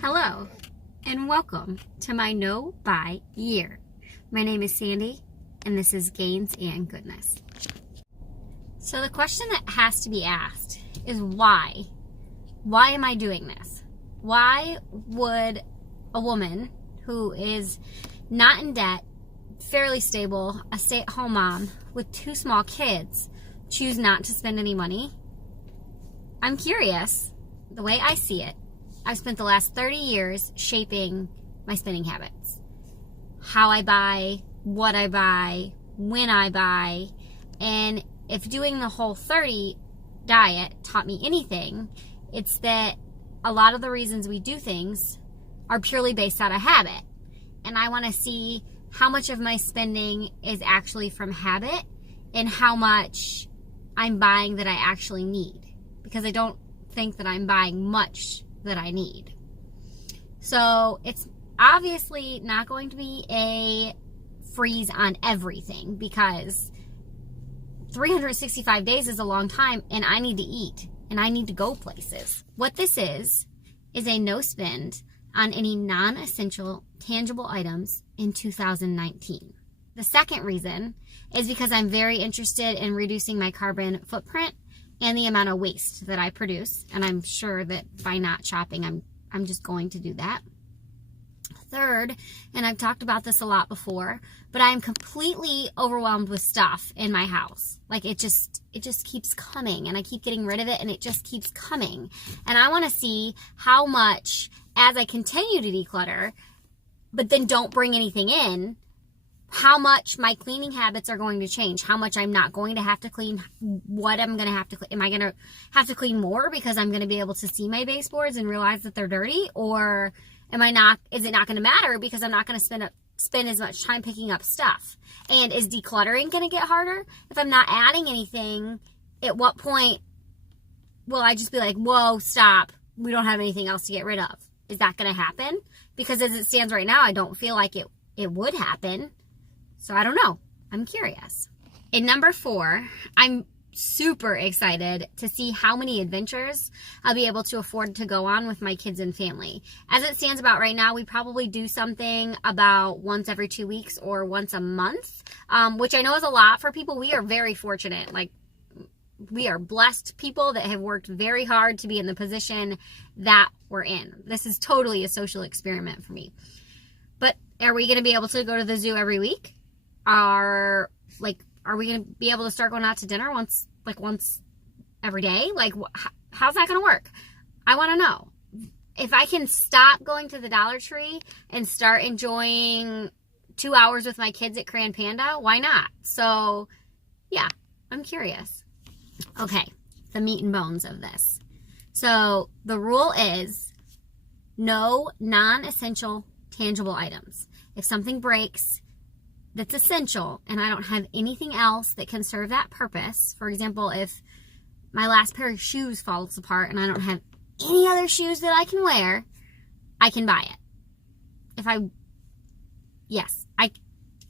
Hello, and welcome to my No Buy Year. My name is Sandy, and this is Gains and Goodness. So the question that has to be asked is why? Why am I doing this? Why would a woman who is not in debt, fairly stable, a stay-at-home mom with 2 small kids choose not to spend any money? I'm curious. The way I see it, I've spent the last 30 years shaping my spending habits. How I buy, what I buy, when I buy, and if doing the Whole30 diet taught me anything, it's that a lot of the reasons we do things are purely based out of habit. And I want to see how much of my spending is actually from habit and how much I'm buying that I actually need. Because I don't think that I'm buying much that I need. So it's obviously not going to be a freeze on everything because 365 days is a long time and I need to eat and I need to go places. What this is a no spend on any non-essential tangible items in 2019. The second reason is because I'm very interested in reducing my carbon footprint and the amount of waste that I produce. And I'm sure that by not shopping, I'm just going to do that. Third, and I've talked about this a lot before, but I'm completely overwhelmed with stuff in my house. Like it just keeps coming and I keep getting rid of it and it just keeps coming. And I want to see how much, as I continue to declutter, but then don't bring anything in, how much my cleaning habits are going to change, how much I'm not going to have to clean, what I'm going to have to clean. Am I going to have to clean more because I'm going to be able to see my baseboards and realize that they're dirty? Or is it not going to matter because I'm not going to spend as much time picking up stuff? And is decluttering going to get harder? If I'm not adding anything, at what point will I just be like, whoa, stop, we don't have anything else to get rid of? Is that going to happen? Because as it stands right now, I don't feel like it would happen. So I don't know. I'm curious. In number 4, I'm super excited to see how many adventures I'll be able to afford to go on with my kids and family. As it stands about right now, we probably do something about once every 2 weeks or once a month, which I know is a lot for people. We are very fortunate. Like, we are blessed people that have worked very hard to be in the position that we're in. This is totally a social experiment for me. But are we going to be able to go to the zoo every week? Are we going to be able to start going out to dinner once every day? Like, how's that going to work? I want to know. If I can stop going to the Dollar Tree and start enjoying 2 hours with my kids at Crayon Panda, why not? So, yeah, I'm curious. Okay, the meat and bones of this. So, the rule is no non-essential tangible items. If something breaks that's essential and I don't have anything else that can serve that purpose, for example, if my last pair of shoes falls apart and I don't have any other shoes that I can wear, I can buy it.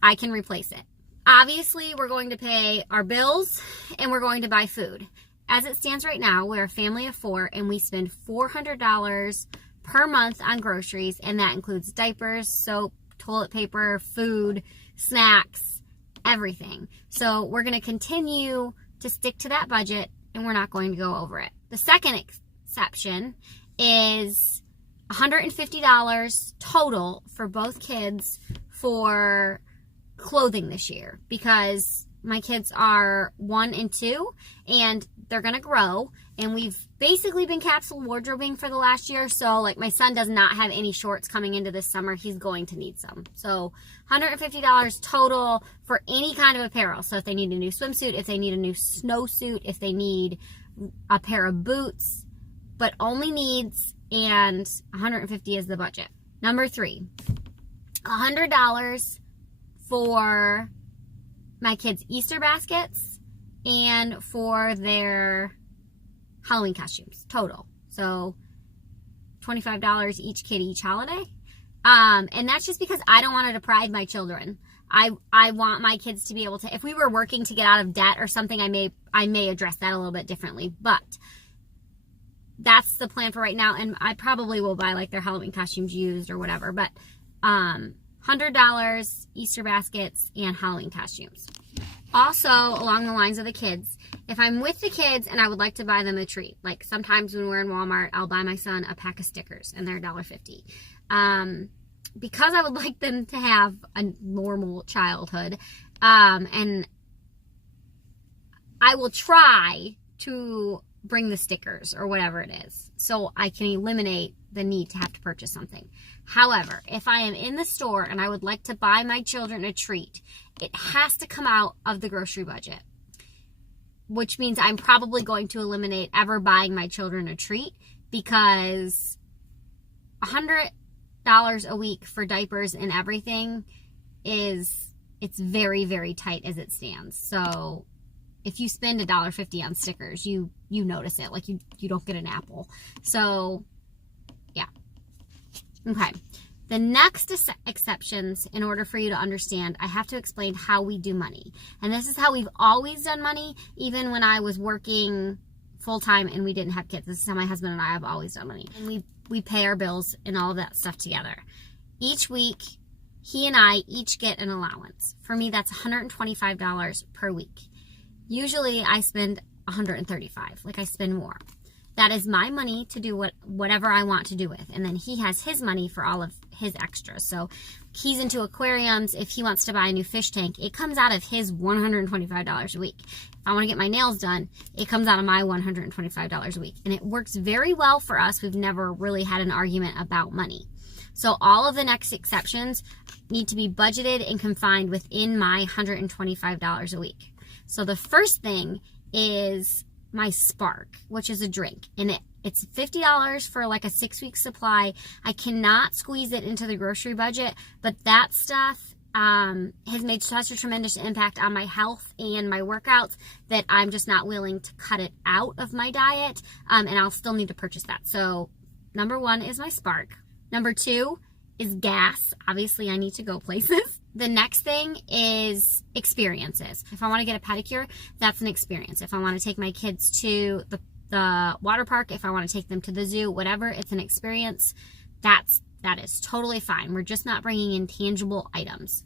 I can replace it. Obviously, we're going to pay our bills and we're going to buy food. As it stands right now, we're a family of 4 and we spend $400 per month on groceries, and that includes diapers, soap, toilet paper, food, snacks, everything. So we're going to continue to stick to that budget and we're not going to go over it. The second exception is $150 total for both kids for clothing this year because my kids are 1 and 2 and they're going to grow, and we've basically been capsule wardrobing for the last year. So like my son does not have any shorts coming into this summer. He's going to need some. So $150 total for any kind of apparel. So if they need a new swimsuit, if they need a new snowsuit, if they need a pair of boots, but only needs, and $150 is the budget. Number 3, $100 for my kids' Easter baskets and for their Halloween costumes total. So $25 each kid each holiday. And that's just because I don't want to deprive my children. I want my kids to be able to, if we were working to get out of debt or something, I may address that a little bit differently. But that's the plan for right now. And I probably will buy like their Halloween costumes used or whatever. But $100, Easter baskets, and Halloween costumes. Also, along the lines of the kids, if I'm with the kids and I would like to buy them a treat, like sometimes when we're in Walmart, I'll buy my son a pack of stickers and they're $1.50. Because I would like them to have a normal childhood, and I will try to bring the stickers or whatever it is so I can eliminate the need to have to purchase something. However, if I am in the store and I would like to buy my children a treat, it has to come out of the grocery budget, which means I'm probably going to eliminate ever buying my children a treat, because $100 a week for diapers and everything it's very, very tight as it stands. So if you spend $1.50 on stickers, you notice it. Like you don't get an apple. So yeah. Okay. The next exceptions, in order for you to understand, I have to explain how we do money. And this is how we've always done money, even when I was working full-time and we didn't have kids. This is how my husband and I have always done money. And we pay our bills and all of that stuff together. Each week, he and I each get an allowance. For me, that's $125 per week. Usually, I spend $135. Like, I spend more. That is my money to do whatever I want to do with. And then he has his money for all of his extras. So he's into aquariums. If he wants to buy a new fish tank, it comes out of his $125 a week. If I want to get my nails done, it comes out of my $125 a week. And it works very well for us. We've never really had an argument about money. So all of the next exceptions need to be budgeted and confined within my $125 a week. So the first thing is my Spark, which is a drink, and it's $50 for like a 6-week supply. I cannot squeeze it into the grocery budget, but that stuff has made such a tremendous impact on my health and my workouts that I'm just not willing to cut it out of my diet, and I'll still need to purchase that. So number 1 is my Spark. Number 2 is gas. Obviously, I need to go places. The next thing is experiences. If I want to get a pedicure, that's an experience. If I want to take my kids to the water park, if I want to take them to the zoo, whatever, it's an experience. That is totally fine. We're just not bringing in tangible items.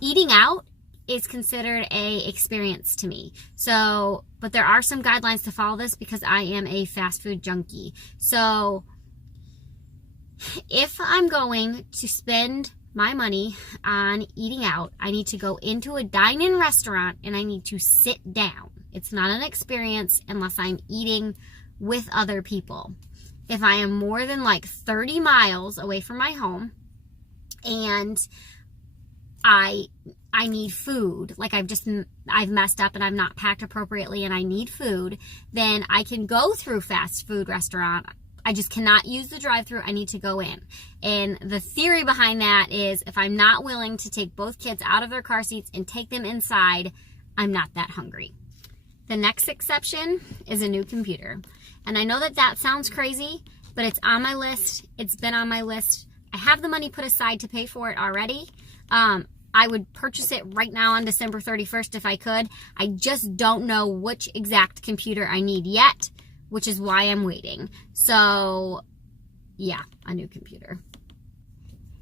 Eating out is considered a experience to me. So, but there are some guidelines to follow this because I am a fast food junkie. So if I'm going to spend my money on eating out, I need to go into a dine-in restaurant and I need to sit down. It's not an experience unless I'm eating with other people. If I am more than like 30 miles away from my home and I need food, like I've messed up and I've not packed appropriately and I need food, then I can go through fast food restaurant. I just cannot use the drive-thru. I need to go in. And the theory behind that is if I'm not willing to take both kids out of their car seats and take them inside, I'm not that hungry. The next exception is a new computer. And I know that sounds crazy, but it's on my list. It's been on my list. I have the money put aside to pay for it already. I would purchase it right now on December 31st if I could. I just don't know which exact computer I need yet, which is why I'm waiting. So, yeah, a new computer.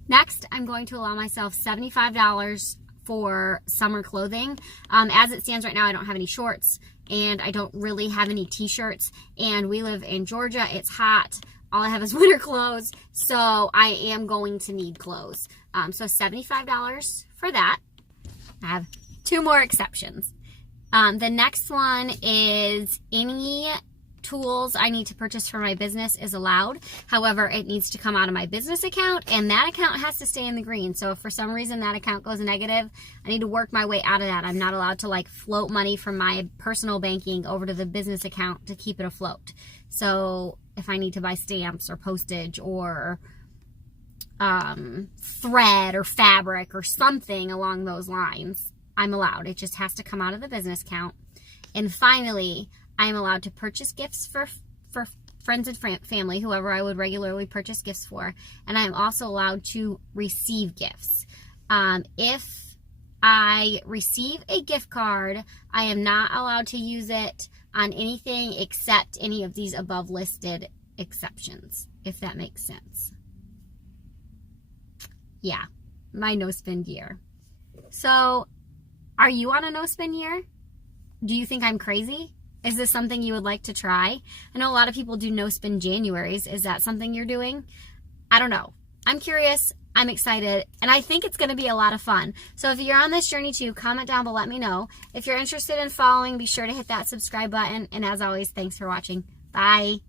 Next, I'm going to allow myself $75 for summer clothing. As it stands right now, I don't have any shorts, and I don't really have any t-shirts, and we live in Georgia. It's hot. All I have is winter clothes, so I am going to need clothes. So $75 for that. I have 2 more exceptions. The next one is any tools I need to purchase for my business is allowed. However, it needs to come out of my business account, and that account has to stay in the green. So if for some reason that account goes negative, I need to work my way out of that. I'm not allowed to like float money from my personal banking over to the business account to keep it afloat. So if I need to buy stamps or postage or thread or fabric or something along those lines, I'm allowed. It just has to come out of the business account. And finally, I'm allowed to purchase gifts for friends and family, whoever I would regularly purchase gifts for. And I'm also allowed to receive gifts. If I receive a gift card, I am not allowed to use it on anything except any of these above listed exceptions, if that makes sense. Yeah, my no spend year. So, are you on a no spend year? Do you think I'm crazy? Is this something you would like to try? I know a lot of people do no spend Januaries. Is that something you're doing? I don't know. I'm curious. I'm excited. And I think it's going to be a lot of fun. So if you're on this journey too, comment down below, let me know. If you're interested in following, be sure to hit that subscribe button. And as always, thanks for watching. Bye.